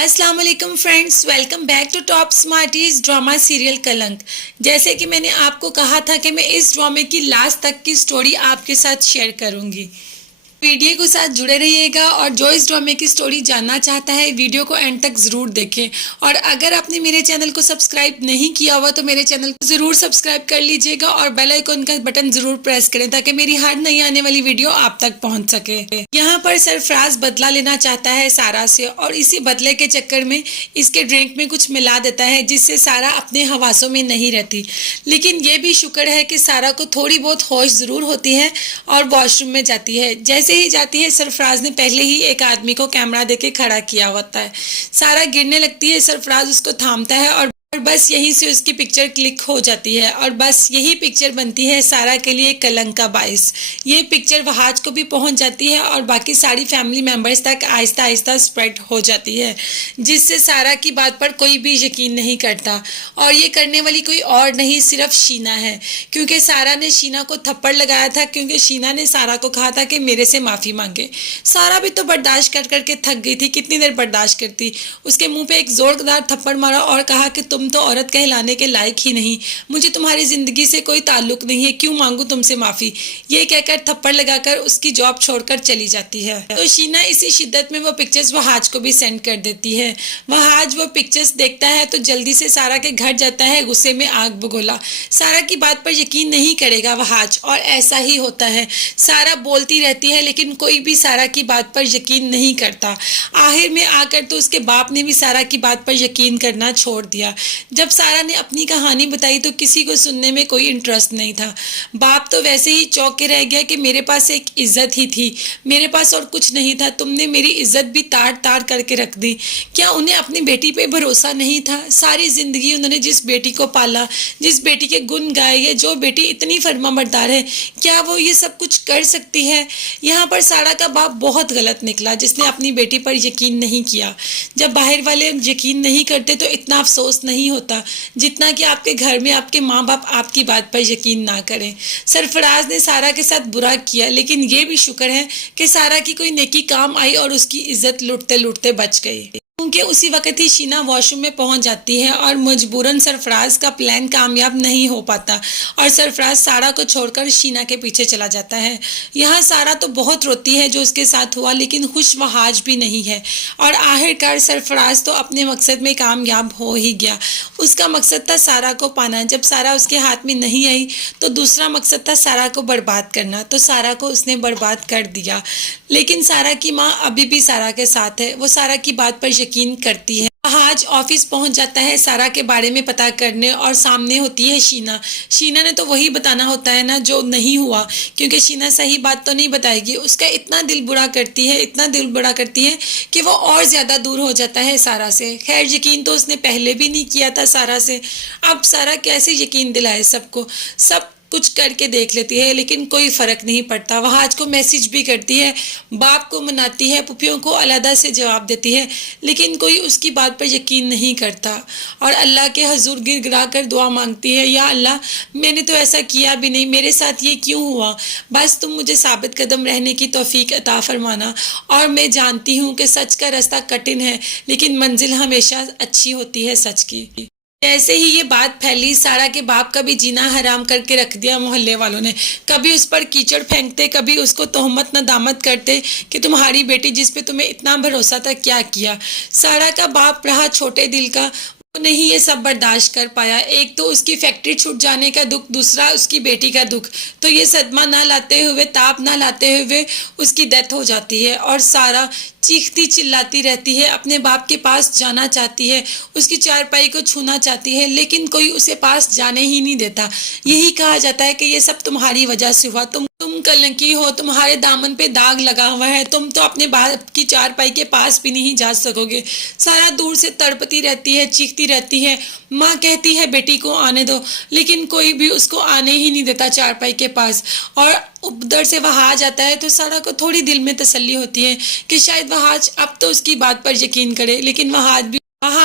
अस्सलाम वालेकुम friends, welcome back to Top Smarties drama serial Kalank. जैसे कि मैंने आपको कहा था कि मैं इस ड्रामे की लास्ट तक की स्टोरी आपके साथ शेयर करूंगी। वीडियो के साथ जुड़े रहिएगा और जो इस ड्रामे की स्टोरी जानना चाहता है वीडियो को एंड तक ज़रूर देखें। और अगर आपने मेरे चैनल को सब्सक्राइब नहीं किया हुआ तो मेरे चैनल को ज़रूर सब्सक्राइब कर लीजिएगा और बेल आइकन का बटन ज़रूर प्रेस करें ताकि मेरी हर नई आने वाली वीडियो आप तक पहुंच सके। यहाँ पर सरफराज बदला लेना चाहता है सारा से और इसी बदले के चक्कर में इसके ड्रिंक में कुछ मिला देता है जिससे सारा अपने हवासों में नहीं रहती। लेकिन ये भी शुक्र है कि सारा को थोड़ी बहुत होश ज़रूर होती है और वॉशरूम में जाती है। जैसे ही जाती है सरफराज ने पहले ही एक आदमी को कैमरा देके खड़ा किया होता है। सारा गिरने लगती है, सरफराज उसको थामता है और बस यहीं से उसकी पिक्चर क्लिक हो जाती है और बस यही पिक्चर बनती है सारा के लिए कलंक का बाइस। ये पिक्चर वहाज को भी पहुंच जाती है और बाकी सारी फैमिली मेंबर्स तक आहिस्ता आहिस्ता स्प्रेड हो जाती है, जिससे सारा की बात पर कोई भी यकीन नहीं करता। और ये करने वाली कोई और नहीं सिर्फ शीना है, क्योंकि सारा ने शीना को थप्पड़ लगाया था क्योंकि शीना ने सारा को कहा था कि मेरे से माफ़ी मांगे। सारा भी तो बर्दाश्त कर करके थक गई थी, कितनी देर बर्दाश्त करती। उसके मुंह पे एक जोरदार थप्पड़ मारा और कहा कि तुम तो औरत कहलाने के लायक ही नहीं, मुझे तुम्हारी जिंदगी से कोई ताल्लुक नहीं है, क्यों मांगू तुमसे माफी। ये कहकर थप्पड़ लगाकर उसकी जॉब छोड़कर चली जाती है। तो शीना इसी शिद्दत में वो पिक्चर्स वहाज को भी सेंड कर देती है। वहाज वो पिक्चर्स देखता है तो जल्दी से सारा के घर जाता है, गुस्से में आग बगोला। सारा की बात पर यकीन नहीं करेगा वहाज, और ऐसा ही होता है। सारा बोलती रहती है लेकिन कोई भी सारा की बात पर यकीन नहीं करता। आखिर में आकर तो उसके बाप ने भी सारा की बात पर यकीन करना छोड़ दिया। जब सारा ने अपनी कहानी बताई तो किसी को सुनने में कोई इंटरेस्ट नहीं था। बाप तो वैसे ही चौंक के रह गया कि मेरे पास एक इज्जत ही थी, मेरे पास और कुछ नहीं था, तुमने मेरी इज्जत भी तार तार करके रख दी। क्या उन्हें अपनी बेटी पे भरोसा नहीं था? सारी जिंदगी उन्होंने जिस बेटी को पाला, जिस बेटी के गुण गाए है, जो बेटी इतनी फर्माबरदार है, क्या वो ये सब कुछ कर सकती है? यहाँ पर सारा का बाप बहुत गलत निकला जिसने अपनी बेटी पर यकीन नहीं किया। जब बाहर वाले यकीन नहीं करते तो इतना अफसोस नहीं होता जितना कि आपके घर में आपके माँ बाप आपकी बात पर यकीन ना करें। सरफराज ने सारा के साथ बुरा किया, लेकिन ये भी शुक्र है कि सारा की कोई नेकी काम आई और उसकी इज्जत लुटते लुटते बच गई। क्योंकि उसी वक्त ही शीना वॉशरूम में पहुंच जाती है और मजबूरन सरफराज का प्लान कामयाब नहीं हो पाता और सरफराज सारा को छोड़कर शीना के पीछे चला जाता है। यहाँ सारा तो बहुत रोती है जो उसके साथ हुआ, लेकिन खुश वहाज भी नहीं है। और आखिरकार सरफराज तो अपने मकसद में कामयाब हो ही गया। उसका मकसद था सारा को पाना। जब सारा उसके हाथ में नहीं आई तो दूसरा मकसद था सारा को बर्बाद करना, तो सारा को उसने बर्बाद कर दिया। लेकिन सारा की माँ अभी भी सारा के साथ है, वो सारा की बात पर यकीन करती है। वहाज ऑफिस पहुंच जाता है सारा के बारे में पता करने और सामने होती है शीना। शीना ने तो वही बताना होता है ना जो नहीं हुआ, क्योंकि शीना सही बात तो नहीं बताएगी। उसका इतना दिल बुरा करती है, इतना दिल बुरा करती है कि वो और ज़्यादा दूर हो जाता है सारा से। खैर यकीन तो उसने पहले भी नहीं किया था सारा से, अब सारा कैसे यकीन दिलाए सबको। सब कुछ करके देख लेती है लेकिन कोई फ़र्क नहीं पड़ता। वहाज को मैसेज भी करती है, बाप को मनाती है, पुफियों को अलहदा से जवाब देती है, लेकिन कोई उसकी बात पर यकीन नहीं करता। और अल्लाह के हजूर गिर गिरा कर दुआ मांगती है, या अल्लाह मैंने तो ऐसा किया भी नहीं, मेरे साथ ये क्यों हुआ? बस तुम मुझे साबित कदम रहने की तौफीक अता फरमाना। और मैं जानती हूँ कि सच का रास्ता कठिन है लेकिन मंजिल हमेशा अच्छी होती है सच की। जैसे ही ये बात फैली सारा के बाप का भी जीना हराम करके रख दिया मोहल्ले वालों ने। कभी उस पर कीचड़ फेंकते, कभी उसको तोहमत नदामत करते कि तुम्हारी बेटी जिस पे तुम्हें इतना भरोसा था क्या किया। सारा का बाप रहा छोटे दिल का, वो नहीं ये सब बर्दाश्त कर पाया। एक तो उसकी फैक्ट्री छूट जाने का दुख, दूसरा उसकी बेटी का दुख। तो ये सदमा ना लाते हुए, ताप ना लाते हुए उसकी डेथ हो जाती है और सारा चीखती चिल्लाती रहती है, अपने बाप के पास जाना चाहती है, उसकी चारपाई को छूना चाहती है, लेकिन कोई उसे पास जाने ही नहीं देता। यही कहा जाता है कि ये सब तुम्हारी वजह से हुआ, तुम कलंकी हो, तुम्हारे दामन पे दाग लगा हुआ है, तुम तो अपने बाप की चारपाई के पास भी नहीं जा सकोगे। सारा दूर से तड़पती रहती है, चीखती रहती है। माँ कहती है बेटी को आने दो, लेकिन कोई भी उसको आने ही नहीं देता चारपाई के पास। और उधर से वहाज आता है तो सारा को थोड़ी दिल में तसल्ली होती है कि शायद वहाज अब तो उसकी बात पर यकीन करे, लेकिन वहाज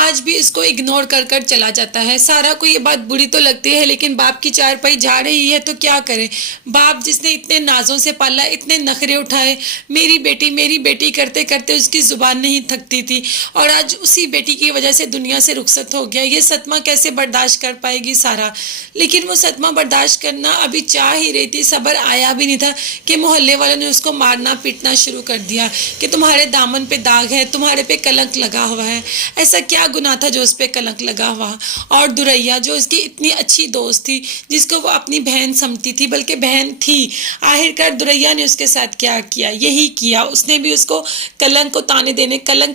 वहाज भी इसको इग्नोर कर कर चला जाता है। सारा को ये बात बुरी तो लगती है, लेकिन बाप की चारपाई जा रही है तो क्या करे। बाप जिसने इतने नाजों से पाला, इतने नखरे उठाए, मेरी बेटी करते करते उसकी जुबान नहीं थकती थी, और आज उसी बेटी की वजह से दुनिया से रुखसत हो गया। ये सदमा कैसे बर्दाश्त कर पाएगी सारा। लेकिन वो सदमा बर्दाश्त करना अभी चाह ही रही थी, सब्र आया भी नहीं था कि मोहल्ले वालों ने उसको मारना पीटना शुरू कर दिया कि तुम्हारे दामन पे दाग है, तुम्हारे पे कलंक लगा हुआ है। ऐसा क्या गुनाह था जो उस पे कलंक लगा हुआ। और दुरैया जो उसकी इतनी अच्छी दोस्त थी, जिसको वो अपनी बहन समझती थी, बल्कि बहन थी, आखिरकार दुरैया ने उसके साथ क्या किया, यही किया। उसने भी उसको कलंक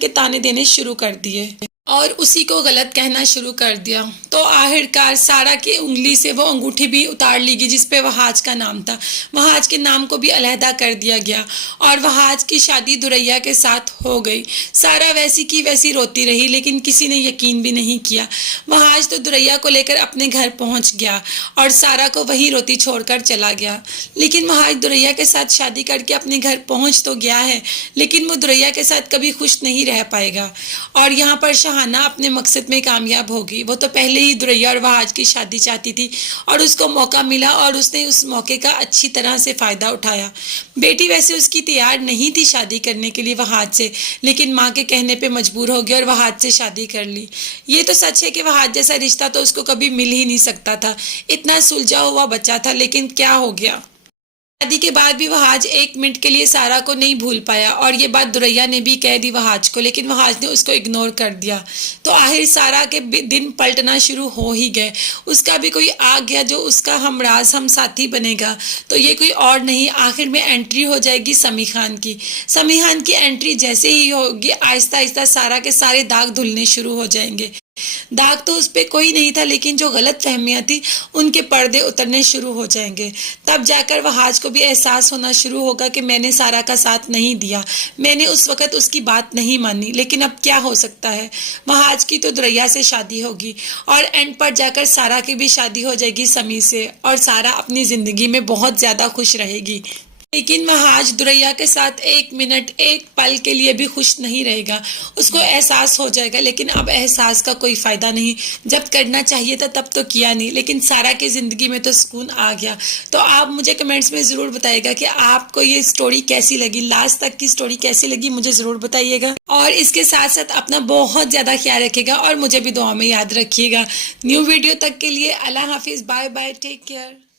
के ताने देने शुरू कर दिए और उसी को गलत कहना शुरू कर दिया। तो आखिरकार सारा की उंगली से वो अंगूठी भी उतार ली गई जिस पे वहाज का नाम था। वहाज के नाम को भी अलहदा कर दिया गया और वहाज की शादी दुरैया के साथ हो गई। सारा वैसी की वैसी रोती रही, लेकिन किसी ने यकीन भी नहीं किया। वहाज तो दुरैया को लेकर अपने घर पहुंच गया और सारा को वहीं रोती छोड़कर चला गया। लेकिन वहाज दुरैया के साथ शादी करके अपने घर पहुंच तो गया है, लेकिन वो दुरैया के साथ कभी खुश नहीं रह पाएगा। और यहाँ पर शहाना अपने मकसद में कामयाब होगी। वो तो पहले ही दुरैया और वहाज की शादी चाहती थी और उसको मौका मिला और उसने उस मौके का अच्छी तरह से फ़ायदा उठाया। बेटी वैसे उसकी तैयार नहीं थी शादी करने के लिए वहाज से, लेकिन माँ के कहने पे मजबूर हो गई और वहाज से शादी कर ली। ये तो सच है कि वहाज जैसा रिश्ता तो उसको कभी मिल ही नहीं सकता था। इतना सुलझा हुआ बच्चा था, लेकिन क्या हो गया। शादी के बाद भी वहाज एक मिनट के लिए सारा को नहीं भूल पाया और ये बात दुरैया ने भी कह दी वहाज को, लेकिन वहाज ने उसको इग्नोर कर दिया। तो आखिर सारा के दिन पलटना शुरू हो ही गए। उसका भी कोई आ गया जो उसका हमराज हम साथी बनेगा। तो ये कोई और नहीं, आखिर में एंट्री हो जाएगी समी खान की। समी खान की एंट्री जैसे ही होगी, आहिस्ता आहिस्ता सारा के सारे दाग धुलने शुरू हो जाएंगे। दाग तो उस पर कोई नहीं था, लेकिन जो गलत फहमियाँ थी उनके पर्दे उतरने शुरू हो जाएंगे। तब जाकर वहाज को भी एहसास होना शुरू होगा कि मैंने सारा का साथ नहीं दिया, मैंने उस वक़्त उसकी बात नहीं मानी। लेकिन अब क्या हो सकता है, वहाज की तो दुरैया से शादी होगी और एंड पर जाकर सारा की भी शादी हो जाएगी समी से, और सारा अपनी ज़िंदगी में बहुत ज़्यादा खुश रहेगी। लेकिन वहाज दुरैया के साथ एक मिनट एक पल के लिए भी खुश नहीं रहेगा। उसको एहसास हो जाएगा, लेकिन अब एहसास का कोई फ़ायदा नहीं। जब करना चाहिए था तब तो किया नहीं, लेकिन सारा की ज़िंदगी में तो सुकून आ गया। तो आप मुझे कमेंट्स में ज़रूर बताइएगा कि आपको ये स्टोरी कैसी लगी, लास्ट तक की स्टोरी कैसी लगी, मुझे ज़रूर बताइएगा। और इसके साथ साथ अपना बहुत ज़्यादा ख्याल रखिएगा और मुझे भी दुआ में याद रखिएगा। न्यू वीडियो तक के लिए अल्लाह हाफिज़, बाय बाय, टेक केयर।